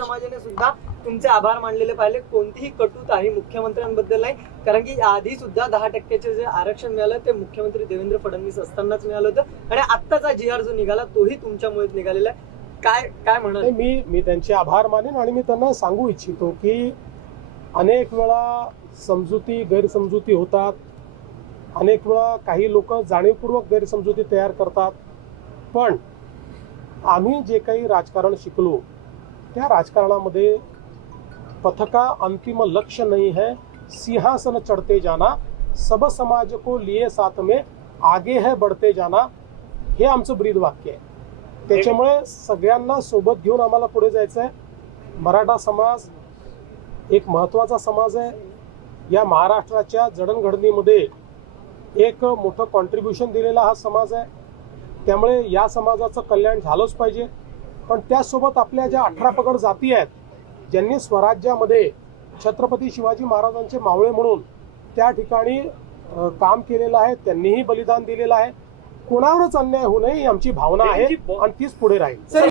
समाजाने सुद्धा तुमचे आभार मानलेले पाहिले. कोणतीही कटुता ही मुख्यमंत्र्यांबद्दल नाही, कारण की आधी सुद्धा 10% जे आरक्षण मिळालं ते मुख्यमंत्री देवेंद्र फडणवीस असतानाच मिळालं होतं आणि आत्ताचा जी आर जो निघाला तोही तुमच्यामुळेच निघालेला आहे. काय म्हणाल? मी त्यांचे आभार मानेन आणि मी त्यांना सांगू इच्छितो की अनेक वेळा समजुती गैरसमजुती होतात, अनेक वेळा काही लोक जाणीवपूर्वक गैरसमजुती तयार करतात, पण आम्ही जे काही राजकारण शिकलो त्या राजकारणामध्ये पथका अंतिम लक्ष्य नहीं है, सिंहासन चढ़ते जाना, सब समाज को लिए साथ में आगे है बढ़ते जाना, हे आमचं ब्रीद वाक्य आहे. त्याच्यामुळे सगळ्यांना सोबत घेऊन आम्हाला पुढे जायचं आहे. मराठा समाज एक महत्त्वाचा समाज आहे. या महाराष्ट्राच्या जडणघडणीमध्ये एक मोठं कॉन्ट्रीब्युशन दिलेला हा समाज आहे. त्यामुळे या समाजाचं कल्याण झालंच पाहिजे. पण त्यासोबत आपल्या ज्या 18 पगड जाती आहेत, ज्यांनी स्वराज्यामध्ये छत्रपती शिवाजी महाराजांचे मावळे म्हणून त्या ठिकाणी काम केलेलं आहे, त्यांनीही बलिदान दिलेलं आहे. कोणावरच अन्याय होऊ नये ही आमची भावना आहे आणि तीच पुढे राहील.